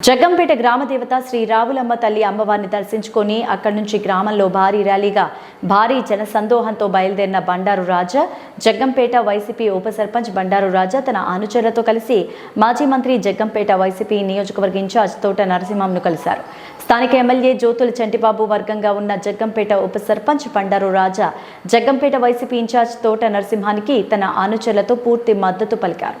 జగ్గంపేట గ్రామదేవత శ్రీ రావులమ్మ తల్లి అమ్మవారిని దర్శించుకొని అక్కడి నుంచి గ్రామంలో భారీ ర్యాలీగా భారీ జనసందోహంతో బయలుదేరిన బండారు రాజా జగ్గంపేట వైసీపీ ఉప సర్పంచ్ బండారు రాజా తన అనుచరులతో కలిసి మాజీ మంత్రి జగ్గంపేట వైసీపీ నియోజకవర్గ ఇన్ఛార్జ్ తోట నరసింహంను కలిశారు. స్థానిక ఎమ్మెల్యే జ్యోతుల చంటిబాబు వర్గంగా ఉన్న జగ్గంపేట ఉప సర్పంచ్ బండారు రాజా జగ్గంపేట వైసీపీ ఇన్ఛార్జ్ తోట నరసింహానికి తన అనుచరులతో పూర్తి మద్దతు పలికారు.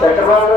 చక్రబాబు